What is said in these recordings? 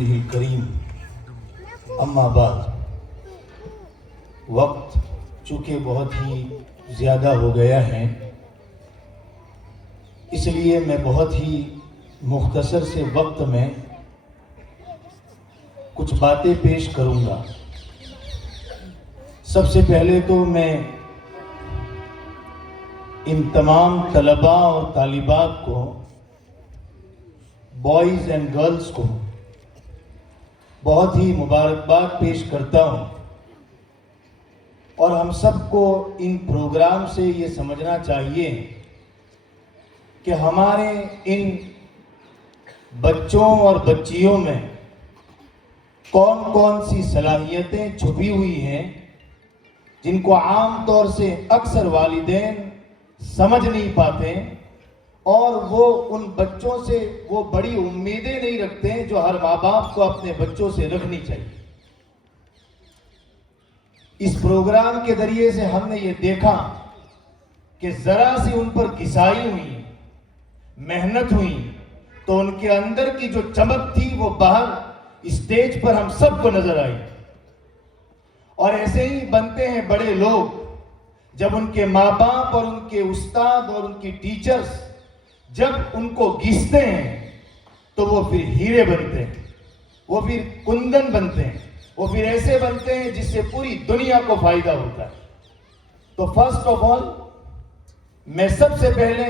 रसूलिहिल करीम, अम्मा बाद। वक्त चूँकि बहुत ही ज़्यादा हो गया है, इसलिए मैं बहुत ही मुख्तसर से वक्त में कुछ बातें पेश करूँगा। सबसे पहले तो मैं इन तमाम तलबा और तालिबात को, बॉयज़ एंड गर्ल्स को बहुत ही मुबारकबाद पेश करता हूँ। और हम सबको इन प्रोग्राम से ये समझना चाहिए कि हमारे इन बच्चों और बच्चियों में कौन कौन सी सलाहियतें छुपी हुई हैं, जिनको आम तौर से अक्सर वालिदैन समझ नहीं पाते और वो उन बच्चों से वो बड़ी उम्मीदें नहीं रखते हैं जो हर माँ बाप को अपने बच्चों से रखनी चाहिए। इस प्रोग्राम के जरिए से हमने ये देखा कि जरा सी उन पर घिसाई हुई, मेहनत हुई, तो उनके अंदर की जो चमक थी वो बाहर स्टेज पर हम सबको नजर आई। और ऐसे ही बनते हैं बड़े लोग, जब उनके माँ बाप और उनके उस्ताद और उनकी टीचर्स जब उनको घिसते हैं तो वो फिर हीरे बनते हैं, वो फिर कुंदन बनते हैं, वो फिर ऐसे बनते हैं जिससे पूरी दुनिया को फायदा होता है। तो फर्स्ट ऑफ ऑल मैं सबसे पहले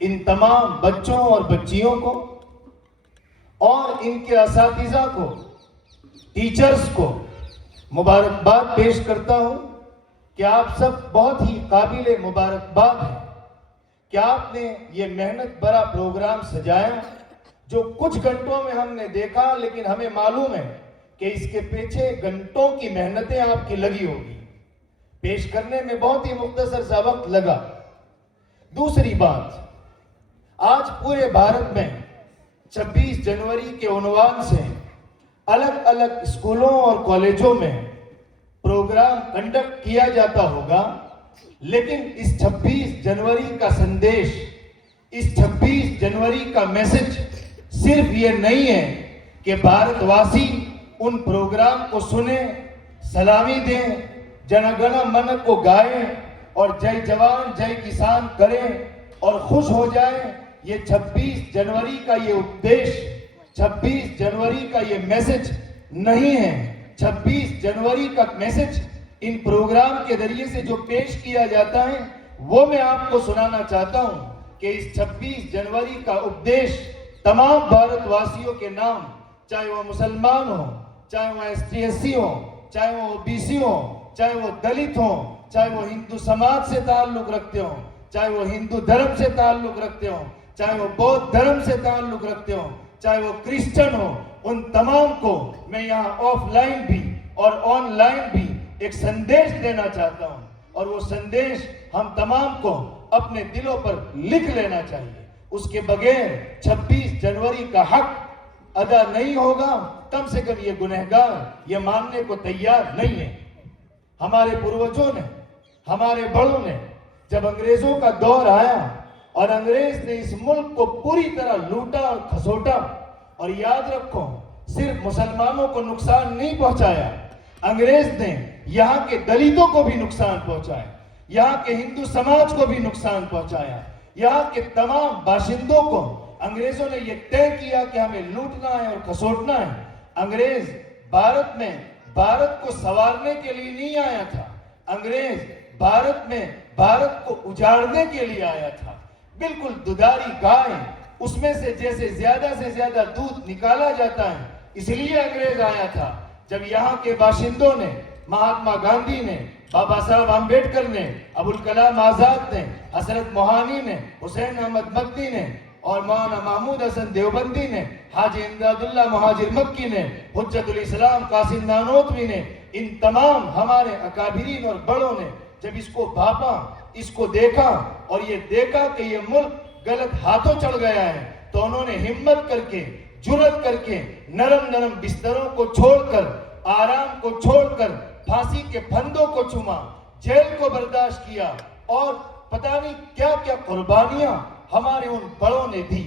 इन तमाम बच्चों और बच्चियों को और इनके असातिज़ा को, टीचर्स को मुबारकबाद पेश करता हूं कि आप सब बहुत ही काबिल मुबारकबाद हैं कि आपने ये मेहनत भरा प्रोग्राम सजाया, जो कुछ घंटों में हमने देखा, लेकिन हमें मालूम है कि इसके पीछे घंटों की मेहनतें आपकी लगी होगी। पेश करने में बहुत ही मुख्तसर सा वक्त लगा। दूसरी बात, आज पूरे भारत में 26 जनवरी के उन्वान से अलग अलग स्कूलों और कॉलेजों में प्रोग्राम कंडक्ट किया जाता होगा, लेकिन इस 26 जनवरी का संदेश, इस 26 जनवरी का मैसेज सिर्फ ये नहीं है कि भारतवासी उन प्रोग्राम को सुने, सलामी दें, जनगण मन को गाएं और जय जवान जय किसान करें और खुश हो जाएं। ये 26 जनवरी का ये उद्देश्य, 26 जनवरी का ये मैसेज नहीं है। 26 जनवरी का मैसेज इन प्रोग्राम के जरिए से जो पेश किया जाता है वो मैं आपको सुनाना चाहता हूं कि इस 26 जनवरी का उद्देश्य तमाम भारतवासियों के नाम, चाहे वो मुसलमान हो, चाहे वो ST/SC हो, चाहे वो OBC हो, चाहे वो दलित हो, चाहे वो हिंदू समाज से ताल्लुक रखते हो, चाहे वो हिंदू धर्म से ताल्लुक रखते हो, चाहे वो बौद्ध धर्म से ताल्लुक रखते हो, चाहे वो क्रिश्चियन हो, उन तमाम को मैं यहाँ ऑफलाइन भी और ऑनलाइन भी एक संदेश देना चाहता हूँ। और वो संदेश हम तमाम को अपने दिलों पर लिख लेना चाहिए। उसके बगैर 26 जनवरी का हक अदा नहीं होगा। कम से कम ये गुनहगार ये मानने को तैयार नहीं है। हमारे पूर्वजों ने, हमारे बड़ों ने, जब अंग्रेजों का दौर आया और अंग्रेज ने इस मुल्क को पूरी तरह लूटा और खसोटा, और याद रखो सिर्फ मुसलमानों को नुकसान नहीं पहुंचाया, अंग्रेज ने यहाँ के दलितों को भी नुकसान पहुंचाया, यहाँ के हिंदू समाज को भी नुकसान पहुंचाया, यहाँ के तमाम बाशिंदों को अंग्रेजों ने यह तय किया कि हमें लूटना है और खसोटना है। अंग्रेज भारत में भारत को संवारने के लिए नहीं आया था, अंग्रेज भारत में भारत को उजाड़ने के लिए आया था। बिल्कुल दुधारी गाय, उसमें से जैसे ज्यादा दूध निकाला जाता है, इसलिए अंग्रेज आया था। जब यहाँ के बाशिंदों ने, महात्मा गांधी ने, बाबा साहब आम्बेडकर ने, अबुल कलाम आजाद ने, हजरत मोहानी ने, हुसैन अहमद मदनी ने और मौलाना महमूद हसन देवबंदी ने, हाजी इमदादुल्लाह मुहाजिर मक्की ने, हुज्जतुल इस्लाम कासिम नानोतवी ने, इन तमाम हमारे अकाबिरीन और बड़ों ने जब इसको भापा, इसको देखा और ये देखा कि ये मुल्क गलत हाथों चढ़ गया है, तो उन्होंने हिम्मत करके, जुर्रत करके नरम बिस्तरों को छोड़कर, आराम को छोड़कर फांसी के फंदों को चूमा, जेल को बर्दाश्त किया और पता नहीं क्या क्या कुर्बानियां हमारे उन बड़ों ने दी।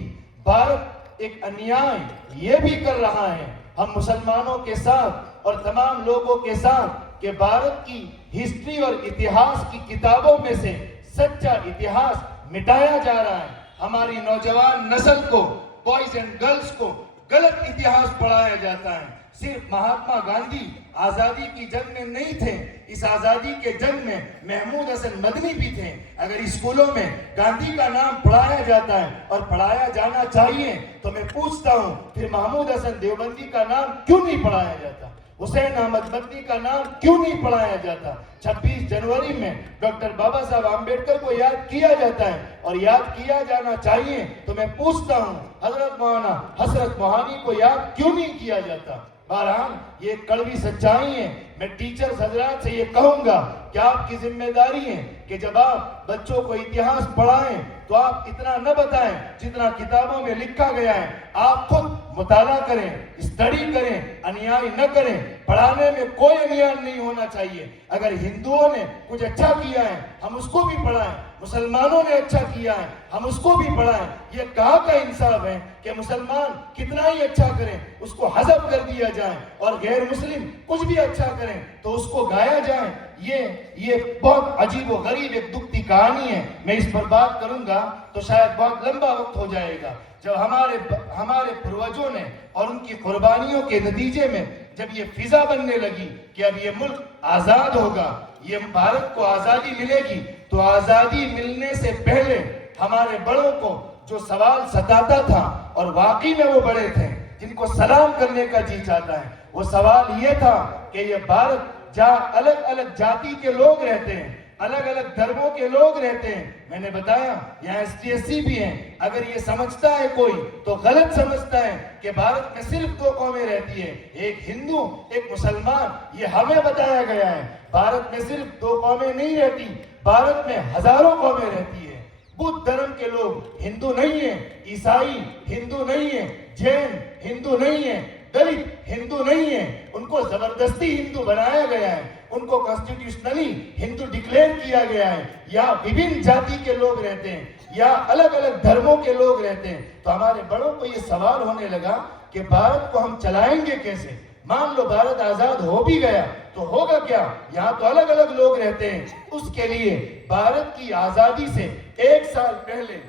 भारत एक अन्याय ये भी कर रहा है हम मुसलमानों के साथ और तमाम लोगों के साथ कि भारत की हिस्ट्री और इतिहास की किताबों में से सच्चा इतिहास मिटाया जा रहा है। हमारी नौजवान नस्ल को, बॉयज एंड गर्ल्स को गलत इतिहास पढ़ाया जाता है। सिर्फ महात्मा गांधी आजादी की जंग में नहीं थे, इस आजादी के जंग में महमूद हसन मदनी भी थे। अगर स्कूलों में गांधी का नाम पढ़ाया जाता है और पढ़ाया जाना चाहिए तो मैं पूछता हूं फिर महमूद हसन देवबंदी का नाम क्यों नहीं पढ़ाया जाता, हुसैन अहमद मदनी का नाम क्यों नहीं पढ़ाया जाता। 26 जनवरी में डॉक्टर बाबा साहब आम्बेडकर को याद किया जाता है और याद किया जाना चाहिए तो मैं पूछता हूं हजरत मौलाना हसरत मोहानी को याद क्यों नहीं किया जाता। बहरहाल ये कड़वी सच्चाई है। मैं टीचर्स हजरात से ये कहूंगा कि आपकी जिम्मेदारी है कि जब आप बच्चों को इतिहास पढ़ाएं तो आप इतना न बताएं जितना किताबों में लिखा गया है। आप खुद मुताला करें, स्टडी करें, अन्याय न करें। पढ़ाने में कोई अन्याय नहीं होना चाहिए। अगर हिंदुओं ने कुछ अच्छा किया है हम उसको भी पढ़ाएं, मुसलमानों ने अच्छा किया है हम उसको भी पढ़ाएं। ये कहाँ का इंसाफ है कि मुसलमान कितना ही अच्छा करें उसको हजफ कर दिया जाए और गैर मुस्लिम कुछ भी अच्छा करें तो उसको गाया जाए। ये बहुत अजीब और गरीब एक दुख की कहानी है। मैं इस पर बात करूंगा तो शायद बहुत लंबा वक्त हो जाएगा। जब हमारे पूर्वजों ने और उनकी कुर्बानियों के नतीजे में जब ये फिजा बनने लगी कि अब ये मुल्क आजाद होगा, ये भारत को आजादी मिलेगी, तो आजादी मिलने से पहले हमारे बड़ों को जो सवाल सताता था और वाकई में वो बड़े थे जिनको सलाम करने का जी चाहता है, वो सवाल ये था कि ये भारत जहाँ अलग अलग जाति के लोग रहते हैं, अलग अलग धर्मों के लोग रहते हैं। मैंने बताया यहाँ ST/SC भी हैं। अगर ये समझता है कोई तो गलत समझता है कि भारत में सिर्फ 2 कौमें रहती है, एक हिंदू एक मुसलमान। ये हमें बताया गया है भारत में सिर्फ 2 कौमें नहीं रहती, भारत में हजारों कौमें रहती है। बुद्ध धर्म के लोग हिंदू नहीं है, ईसाई हिंदू नहीं है, जैन हिंदू नहीं है, दलित हिंदू नहीं है। उनको जबरदस्ती हिंदू बनाया गया है, उनको कॉन्स्टिट्यूशनली हिंदू डिक्लेयर किया गया है। या विभिन्न जाति के लोग रहते हैं या अलग अलग धर्मों के लोग रहते हैं। तो हमारे बड़ों को ये सवाल होने लगा कि भारत को हम चलाएंगे कैसे। मान लो भारत आजाद हो भी गया तो होगा क्या, यहाँ तो अलग अलग लोग रहते हैं। उसके लिए भारत की आजादी से 1 साल पहले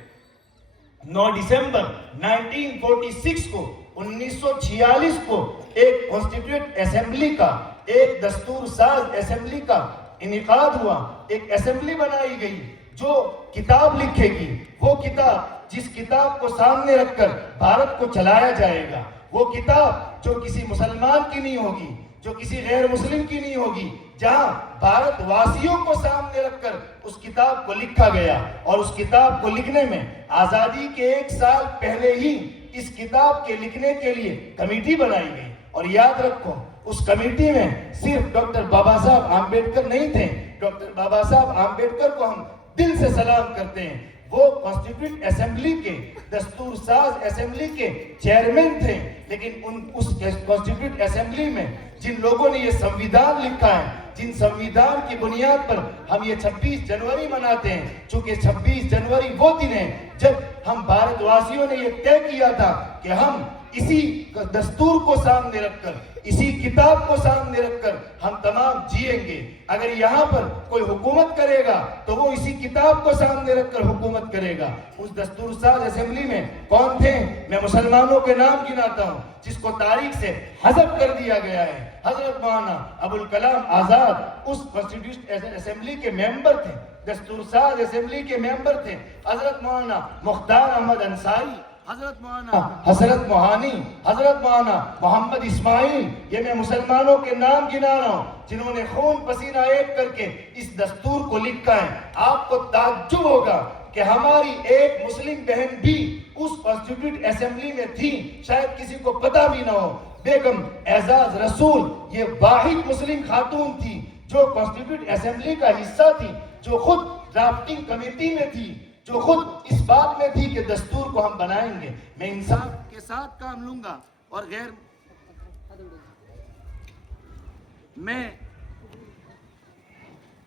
9 दिसंबर 1946 को 1946 को एक कॉन्स्टिट्यूएंट असेंबली का, एक दस्तूर साज असेंबली का इनेकाद हुआ। एक असेंबली बनाई गई जो किताब लिखेगी, वो किताब जिस किताब को सामने रखकर भारत को चलाया जाएगा, वो किताब जो किसी मुसलमान की नहीं होगी, जो किसी गैर मुस्लिम की नहीं होगी, जहां भारतवासियों को सामने रखकर उस किताब को लिखा गया। और उस किताब को लिखने में आजादी के 1 साल पहले ही इस किताब के लिखने के लिए कमेटी बनाई गई। और याद रखो उस कमेटी में सिर्फ डॉक्टर बाबा साहब आम्बेडकर नहीं थे। डॉक्टर बाबा साहब आम्बेडकर को हम दिल से सलाम करते हैं। वो कॉन्स्टिट्यूएंट असेंबली के, दस्तूर साज असेंबली के चेयरमैन थे। लेकिन उस कॉन्स्टिट्यूएंट असेंबली में जिन लोगों ने ये संविधान लिखा है, जिन संविधान की बुनियाद पर हम ये 26 जनवरी मनाते हैं, चूंकि 26 जनवरी वो दिन है जब हम भारतवासियों ने ये तय किया था कि हम इसी दस्तूर को सामने रखकर, इसी किताब को सामने रखकर हम तमाम जिएंगे। अगर यहाँ पर कोई हुकूमत करेगा तो वो इसी किताब को सामने रखकर हुकूमत करेगा। उस दस्तूर साज असेंबली में कौन थे? मैं मुसलमानों के नाम गिनाता हूँ जिसको तारीख से हज़फ कर दिया गया है। हजरत मौलाना अबुल कलाम आजाद उस कॉन्स्टिट्यूशन असेंबली के मेंबर थे, दस्तूर साज असेंबली के मेंबर थे। हजरत मौलाना मुख्तार अहमद अंसारी, हजरत मौलाना हसरत मोहानी, हजरत मौलाना मोहम्मद इस्माइल, ये मैं मुसलमानों के नाम गिना रहा हूँ जिन्होंने खून पसीना एक करके इस दस्तूर को लिखा है। आपको ताज्जुब होगा कि हमारी एक मुस्लिम बहन भी उस कॉन्स्टिट्यूट असेंबली में थी, शायद किसी को पता भी ना हो। बेगम एजाज रसूल ये वाहिद मुस्लिम खातून थी जो कॉन्स्टिट्यूट असेंबली का हिस्सा थी, जो खुद ड्राफ्टिंग कमेटी में थी, जो खुद इस बात में थी कि दस्तूर को हम बनाएंगे। मैं इंसाफ के साथ काम लूंगा और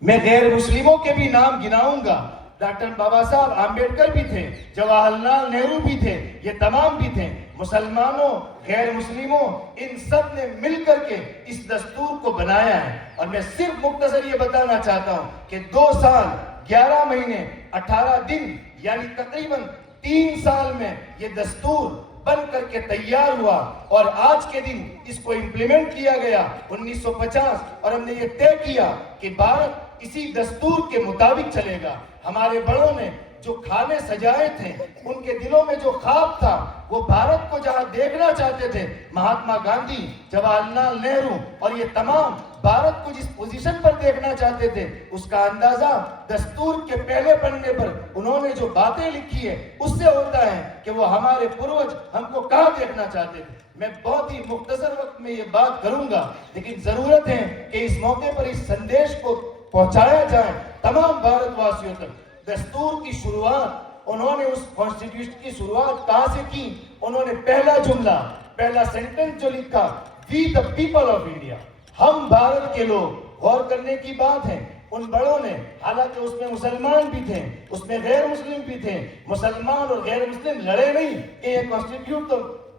मैं गैर मुस्लिमों के भी नाम गिनाऊंगा। डॉक्टर बाबा साहब आम्बेडकर भी थे, जवाहरलाल नेहरू भी थे, ये तमाम भी थे। मुसलमानों, गैर मुस्लिमों, इन सब ने मिलकर के इस दस्तूर को बनाया है। और मैं सिर्फ मुख्तसर ये बताना चाहता हूं कि 2 साल 11 महीने 18 दिन यानी तकरीबन 3 साल में ये दस्तूर बन करके तैयार हुआ और आज के दिन इसको इंप्लीमेंट किया गया 1950। और हमने ये तय किया कि भारत इसी दस्तूर के मुताबिक चलेगा। हमारे बड़ों ने जो खाने सजाए थे, उनके दिलों में जो ख्वाब था, वो भारत को जहां देखना चाहते थे, महात्मा गांधी, जवाहरलाल नेहरू और ये तमाम भारत को जिस पोजीशन पर देखना चाहते थे, उसका अंदाजा दस्तूर के पहले पन्ने पर उन्होंने जो बातें लिखी है उससे होता है कि वो हमारे पूर्वज हमको कहां देखना चाहते थे। मैं बहुत ही मुख्तसर वक्त में ये बात करूंगा, लेकिन जरूरत है कि इस मौके पर इस संदेश को पहुंचाया जाए तमाम भारतवासियों तक। दस्तूर की शुरुआत उन्होंने उस कॉन्स्टिट्यूशन की शुरुआत कहां से की? उन्होंने पहला जुमला, पहला सेंटेंस जो लिखा, we the people of India, हम भारत के लोग। गौर करने की बात है, उन बड़ों ने, हालांकि उसमें मुसलमान भी थे, उसमें गैर मुस्लिम भी थे, मुसलमान और गैर मुस्लिम लड़े नहीं कि ये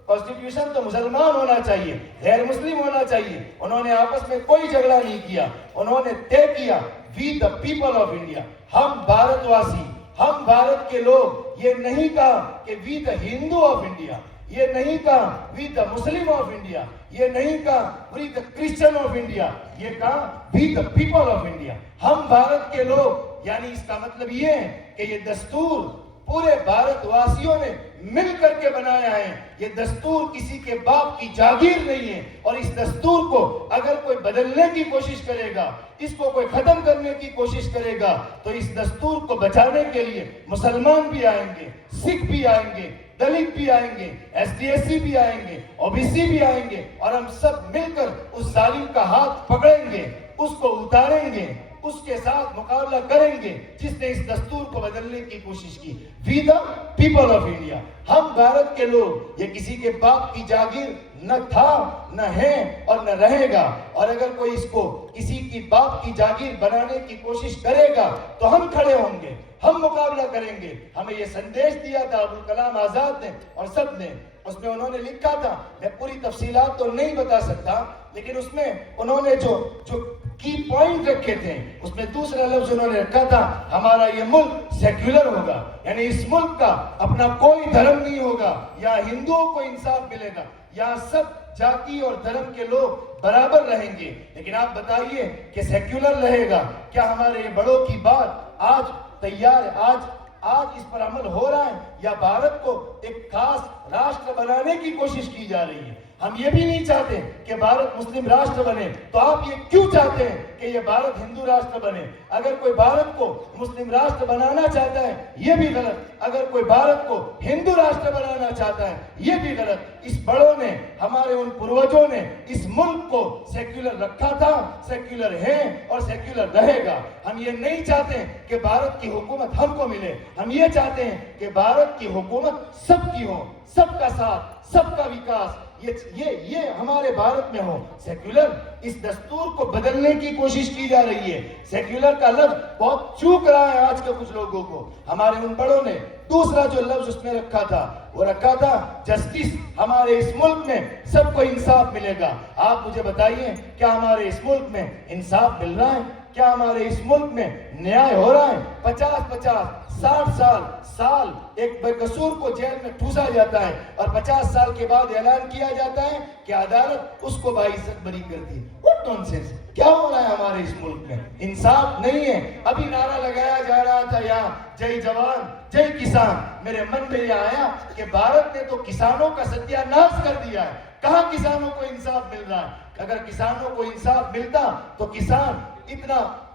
कॉन्स्टिट्यूशन तो मुसलमान होना चाहिए, गैर मुस्लिम होना चाहिए। उन्होंने आपस में कोई झगड़ा नहीं किया। उन्होंने तय किया, we the people of India, हम भारतवासी, हम भारत के लोग। ये नहीं कहा कि we the Hindu of India, ये नहीं कहा we the Muslim of India, ये नहीं कहा we the Christian of India, ये कहा we the people of India, हम भारत के लोग। यानी इसका मतलब ये है कि ये दस्तूर पूरे भारतवासियों ने मिल करके बनाया है। ये दस्तूर किसी के बाप की जागीर नहीं है। और इस दस्तूर को अगर कोई बदलने की कोशिश करेगा, इसको कोई खत्म करने की कोशिश करेगा, तो इस दस्तूर को बचाने के लिए मुसलमान भी आएंगे, सिख भी आएंगे, दलित भी आएंगे, ST/SC भी आएंगे, OBC भी आएंगे, और हम सब मिलकर उस जालिम का हाथ पकड़ेंगे, उसको उतारेंगे, उसके साथ मुकाबला करेंगे जिसने इस दस्तूर को बदलने की कोशिश की। We the people of India, हम भारत के लोग। ये किसी के बाप की जागीर न था, न है और न रहेगा। और अगर कोई इसको किसी की बाप की जागीर बनाने की कोशिश करेगा तो हम खड़े होंगे, हम मुकाबला करेंगे। हमें ये संदेश दिया था अब्दुल कलाम आजाद ने और सब ने। उसमें उन्होंने लिखा था, मैं पूरी तफसीलात तो नहीं बता सकता, लेकिन उसमें उन्होंने जो की पॉइंट रखे थे, उसमें दूसरा लफ्ज उन्होंने रखा था, हमारा ये मुल्क सेक्युलर होगा। यानी इस मुल्क का अपना कोई धर्म नहीं होगा, या हिंदुओं को इंसाफ मिलेगा, या सब जाति और धर्म के लोग बराबर रहेंगे। लेकिन आप बताइए कि सेक्युलर रहेगा क्या? हमारे बड़ों की बात आज तैयार है, आज इस पर अमल हो रहा है, या भारत को एक खास राष्ट्र बनाने की कोशिश की जा रही है? हम ये भी नहीं चाहते कि भारत मुस्लिम राष्ट्र बने, तो आप ये क्यों चाहते हैं कि ये भारत हिंदू राष्ट्र बने? अगर कोई भारत को मुस्लिम राष्ट्र बनाना चाहता है, ये भी गलत। अगर कोई भारत को हिंदू राष्ट्र बनाना चाहता है, ये भी गलत। इस बड़ों ने, हमारे उन पूर्वजों ने इस मुल्क को सेक्युलर रखा था, सेक्युलर है और सेक्युलर रहेगा। हम ये नहीं चाहते कि भारत की हुकूमत हमको मिले, हम ये चाहते हैं कि भारत की हुकूमत सबकी हो, सबका साथ, सबका विकास, ये हमारे भारत में हो। सेक्युलर, इस दस्तूर को बदलने की कोशिश की जा रही है। सेक्युलर का लफ्ज बहुत चूक रहा है आज के कुछ लोगों को। हमारे उन बड़ों ने दूसरा जो लफ्ज उसमें रखा था, वो रखा था जस्टिस। हमारे इस मुल्क में सबको इंसाफ मिलेगा। आप मुझे बताइए, क्या हमारे इस मुल्क में इंसाफ मिल रहा है? क्या हमारे इस मुल्क में न्याय हो रहा है? 50-50, 60 साल एक बेकसूर को जेल में ठूसा जाता है और 50 साल के बाद ऐलान किया जाता है कि अदालत उसको बाइज्जत बरी करती है। What nonsense! क्या हो रहा है हमारे इस मुल्क में? इंसाफ नहीं है। अभी नारा लगाया जा रहा था यहाँ, जय जवान जय किसान। मेरे मन में यह आया कि भारत ने तो किसानों का सत्यानाश कर दिया है। कहाँ किसानों को इंसाफ मिल रहा है? अगर किसानों को इंसाफ मिलता तो किसान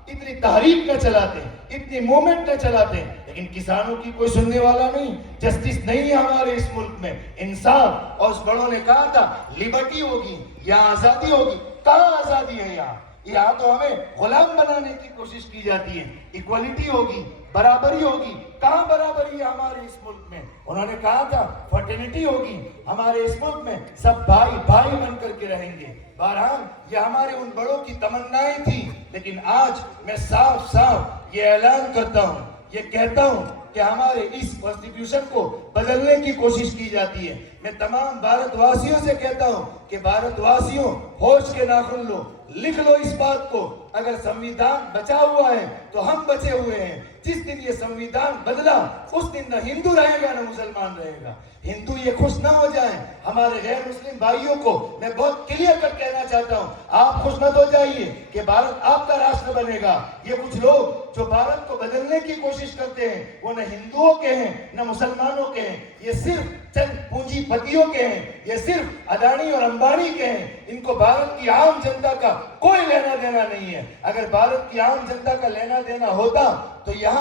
इतनी तहरीक न चलाते, इतनी मूवमेंट न चलाते। लेकिन किसानों की कोई सुनने वाला नहीं, जस्टिस नहीं है हमारे इस मुल्क में, इंसाफ। और उस बड़ों ने कहा था लिबर्टी होगी, यहाँ आजादी होगी। कहाँ आजादी है? यहाँ तो हमें गुलाम बनाने की कोशिश की जाती है। इक्वालिटी होगी, बराबरी होगी। कहाँ बराबरी है हमारे इस मुल्क में? उन्होंने कहा था फर्टिलिटी होगी हमारे इस मुल्क में, सब भाई भाई बन करके रहेंगे। बहरहाल ये हमारे उन बड़ों की तमन्नाएं थी, लेकिन आज मैं साफ साफ ये ऐलान करता हूँ, ये कहता हूँ कि हमारे इस कॉन्स्टिट्यूशन को बदलने की कोशिश की जाती है। मैं तमाम भारतवासियों से कहता हूं कि भारतवासियों होश के नाखून लो, लिख लो इस बात को, अगर संविधान बचा हुआ है तो हम बचे हुए हैं। जिस दिन ये संविधान बदला उस दिन न हिंदू रहेगा न मुसलमान रहेगा। हिंदू ये खुश ना हो जाए, हमारे गैर मुस्लिम भाइयों को मैं बहुत क्लियर कर कहना चाहता हूं, आप खुश मत हो जाइए कि भारत आपका राष्ट्र बनेगा। ये कुछ लोग जो भारत को बदलने की कोशिश करते हैं वो न हिंदुओं के हैं न मुसलमानों के हैं, ये सिर्फ चंद पूंजीपतियों के हैं, ये सिर्फ अदानी और अंबानी के हैं। इनको भारत की आम जनता का कोई लेना देना नहीं है। अगर भारत की आम जनता का लेना देना होता तो यहाँ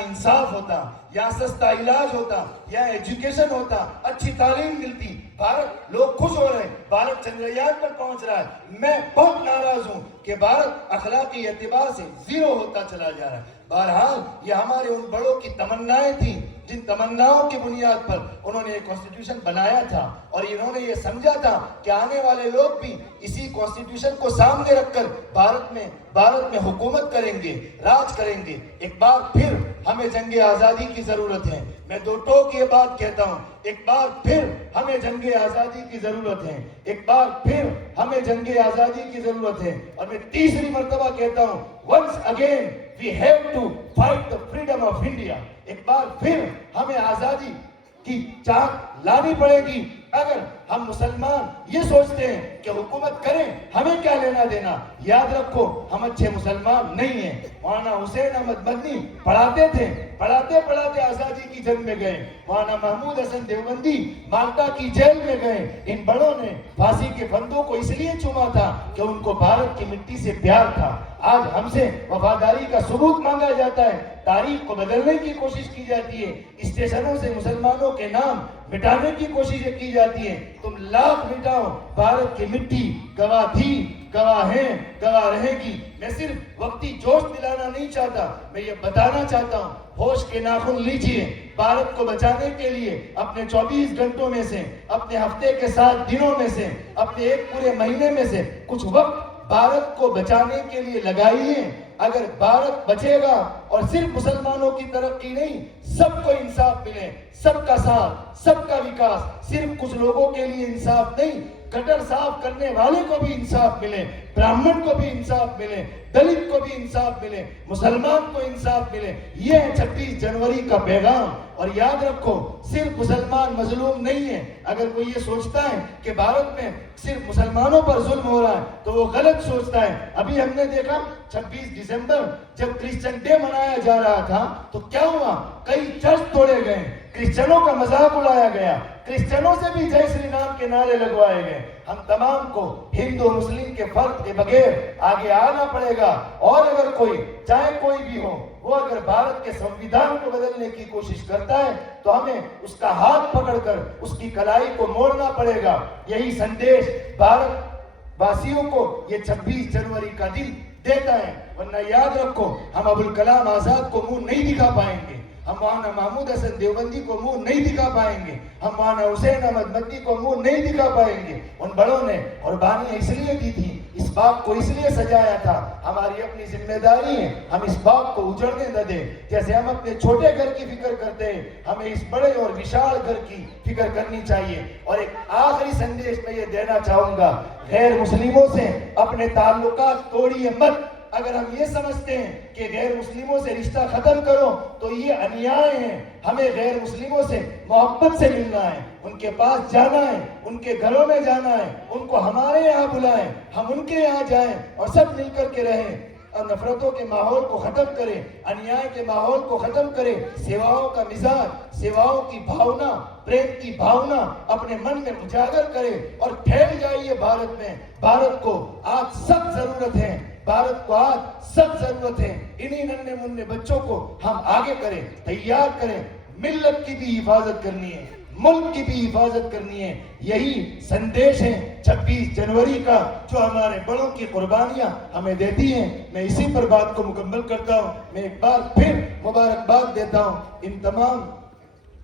इंसाफ होता, यहाँ सस्ता इलाज होता, यहाँ एजुकेशन होता, अच्छी तालीम मिलती, भारत लोग खुश हो रहे हैं, भारत चंद्रयान पर पहुंच रहा है। मैं बहुत नाराज हूं कि भारत अखलाकी एतबार से जीरो होता चला जा रहा है। बहरहाल ये हमारे उन बड़ों की तमन्नाएं थी जिन तमन्नाओं की बुनियाद पर उन्होंने एक कॉन्स्टिट्यूशन बनाया था और इन्होंने ये समझा था कि आने वाले लोग भी इसी कॉन्स्टिट्यूशन को सामने रखकर भारत में हुकूमत करेंगे, राज करेंगे। एक बार फिर हमें जंगे आजादी की जरूरत है। मैं दो टोक ये बात कहता हूं, एक बार फिर हमें जंगे आजादी की जरूरत है, एक बार फिर हमें जंगे आजादी की जरूरत है। और मैं तीसरी मर्तबा कहता हूं, once again we have to fight the freedom of India. एक बार फिर हमें आजादी की चाक लानी पड़ेगी। अगर हम मुसलमान ये सोचते हैं कि हुकूमत करें, हमें क्या लेना देना, याद रखो हम अच्छे मुसलमान नहीं हैं। मौलाना हुसैन अहमद मदनी पढ़ाते थे, पढ़ाते पढ़ाते आजादी की जंग में गए। मौलाना महमूद हसन देवबंदी माल्टा की जेल में गए। इन बड़ों ने फांसी के फंदों को इसलिए चूमा था कि उनको भारत की मिट्टी से प्यार था। आज हमसे वफादारी का सबूत मांगा जाता है, तारीख को बदलने की कोशिश की जाती है, स्टेशनों से मुसलमानों के नाम मिटाने की कोशिशें की जाती है। तुम लाख मिटाओ, भारत की मिट्टी गवाह थी, गवाह है, गवाह रहेगी। मैं सिर्फ वक्ती जोश दिलाना नहीं चाहता, मैं ये बताना चाहता हूँ, होश के नाखून लीजिए। भारत को बचाने के लिए अपने 24 घंटों में से, अपने हफ्ते के 7 दिनों में से, अपने एक पूरे महीने में से कुछ वक्त भारत को बचाने के लिए लगाइए। अगर भारत बचेगा और सिर्फ मुसलमानों की तरक्की नहीं, सबको इंसाफ मिले, सबका साथ, सबका विकास, सिर्फ कुछ लोगों के लिए इंसाफ नहीं, गटर साफ करने वाले को भी इंसाफ मिले, ब्राह्मण को भी इंसाफ मिले, दलित को भी इंसाफ मिले, मुसलमान को इंसाफ मिले। ये है 26 जनवरी का पैगाम। और याद रखो, सिर्फ मुसलमान मजलूम नहीं है। अगर कोई ये सोचता है कि भारत में सिर्फ मुसलमानों पर जुल्म हो रहा है तो वो गलत सोचता है। अभी हमने देखा 26 दिसंबर जब क्रिश्चियन डे मनाया जा रहा था तो क्या हुआ, कई चर्च तोड़े गए, क्रिश्चियनों का मजाक उड़ाया गया, क्रिश्चियनों से भी जय श्री राम के नारे लगवाए गए। हम तमाम को हिंदू मुस्लिम के फर्क के बगैर आगे आना पड़ेगा। और अगर कोई, चाहे कोई भी हो, वो अगर भारत के संविधान को बदलने की कोशिश करता है तो हमें उसका हाथ पकड़कर उसकी कलाई को मोड़ना पड़ेगा। यही संदेश भारत वासियों को ये 26 जनवरी का दिन देता है। वरना याद रखो, हम अबुल कलाम आजाद को मुंह नहीं दिखा पाएंगे, हम मौलाना महमूद हसन देवबंदी को मुंह नहीं दिखा पाएंगे, हम मौलाना हुसैन अहमद मदनी को मुंह नहीं दिखा पाएंगे। उन बड़ों ने कुर्बानियां इसलिए दी थी, इस बाग को इसलिए सजाया था। हमारी अपनी जिम्मेदारी है, हम इस बाग को उजड़ने न दें। जैसे हम अपने छोटे घर की फिक्र करते हैं, हमें इस बड़े और विशाल घर की फिक्र करनी चाहिए। और एक आखिरी संदेश मैं ये देना चाहूंगा, गैर मुस्लिमों से अपने ताल्लुकात तोड़िए मत। अगर हम ये समझते हैं कि गैर मुस्लिमों से रिश्ता खत्म करो तो ये अन्याय है। हमें गैर मुस्लिमों से मोहब्बत से मिलना है, उनके पास जाना है, उनके घरों में जाना है, उनको हमारे यहाँ बुलाएं, हम उनके यहाँ जाएं और सब मिलकर के रहें और नफरतों के माहौल को खत्म करें, अन्याय के माहौल को खत्म करें। सेवाओं का मिजाज, सेवाओं की भावना, प्रेम की भावना अपने मन में उजागर करें और फैल जाइए भारत में। भारत को आज सख्त जरूरत है, भारत को आज सख्त जरूरत है। इन्हीं नन्हे मुन्ने बच्चों को हम आगे करें, तैयार करें। मिल्लत की भी हिफाजत करनी है, मुल्क की भी हिफाजत करनी है। यही संदेश है 26 जनवरी का, जो हमारे बड़ों की कुर्बानियां हमें देती हैं। मैं इसी पर बात को मुकम्मल करता हूं। मैं एक बार फिर मुबारकबाद देता हूं इन तमाम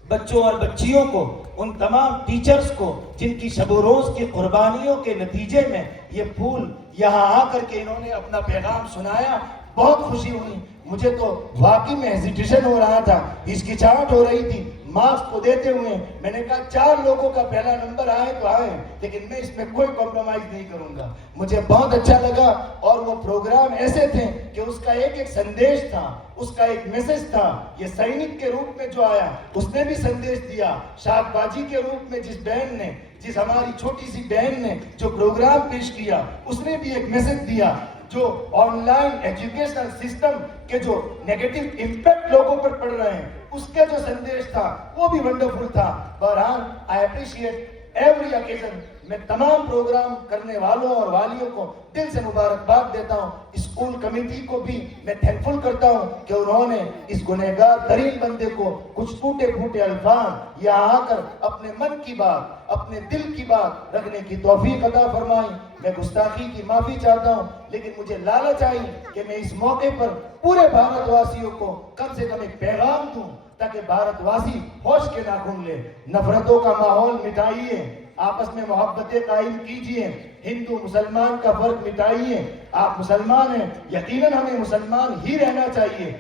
बच्चों और बच्चियों को, उन तमाम टीचर्स को जिनकी शबो रोज की कुर्बानियों के नतीजे में ये फूल यहाँ आकर के इन्होंने अपना पैगाम सुनाया। बहुत खुशी हुई मुझे, तो वाकई में हेजिटेशन हो रहा था, हिचकिचाहट हो रही थी, मार्क्स तो देते हुए मैंने कहा 4 लोगों का पहला नंबर आए तो आए, लेकिन मैं इसमें कोई कॉम्प्रोमाइज नहीं करूंगा। मुझे बहुत अच्छा लगा और वो प्रोग्राम ऐसे थे कि उसका एक एक संदेश था, उसका एक मैसेज था। ये सैनिक के रूप में जो आया उसने भी संदेश दिया, शाहबाजी के रूप में जिस हमारी छोटी सी बहन ने जो प्रोग्राम पेश किया उसने भी एक मैसेज दिया। जो ऑनलाइन एजुकेशनल सिस्टम के जो नेगेटिव इंपैक्ट लोगों पर पड़ रहे हैं उसका जो संदेश था वो भी वंडरफुल था। बहरहाल आई अप्रिशिएट एवरी ओकेजन। मैं तमाम प्रोग्राम करने वालों और वालियों को दिल से मुबारकबाद देता हूँ। स्कूल कमेटी को भी मैं थैंकफुल करता हूँ कि उन्होंने इस गुनहगार तरीन बंदे को कुछ टूटे फूटे अल्फाज यहाँ आकर अपने मन की बात, अपने दिल की बात रखने की तौफीक अता फरमाई। मैं गुस्ताखी की माफी चाहता हूँ, लेकिन मुझे लालच आई कि मैं इस मौके पर पूरे भारतवासियों को कम से कम एक पैगाम दूं ताकि भारतवासी होश के नाखून ले। नफरतों का माहौल मिटाइए, आपस में मोहब्बतें कायम कीजिए, हिंदू मुसलमान का फर्क मिटाइए। आप मुसलमान हैं, यकीनन हमें मुसलमान ही रहना चाहिए।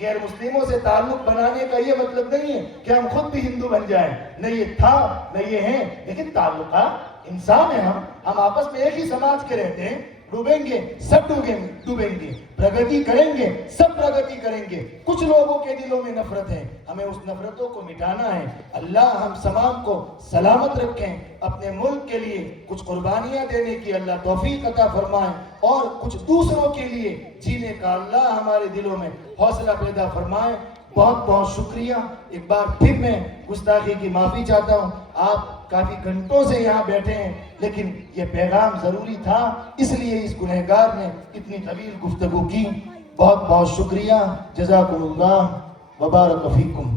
गैर मुस्लिमों से ताल्लुक बनाने का ये मतलब नहीं है कि हम खुद भी हिंदू बन जाएं। न ये था न ये है, लेकिन ताल्लुका इंसान है। हम आपस में एक ही समाज के रहते हैं। डूबेंगे सब डूबेंगे, प्रगति करेंगे सब प्रगति करेंगे। कुछ लोगों के दिलों में नफरत है, हमें उस नफरतों को मिटाना है। अल्लाह हम तमाम को सलामत रखें। अपने मुल्क के लिए कुछ कुर्बानियां देने की अल्लाह तौफीक अता फरमाए और कुछ दूसरों के लिए जीने का अल्लाह हमारे दिलों में हौसला पैदा फरमाए। बहुत बहुत शुक्रिया। एक बार फिर मैं गुस्ताखी की माफी चाहता हूँ। आप काफी घंटों से यहाँ बैठे हैं, लेकिन ये पैगाम जरूरी था, इसलिए इस गुनहगार ने इतनी तवील गुफ्तगू की। बहुत बहुत शुक्रिया। जज़ाकुमुल्लाह व बारक फीकुम।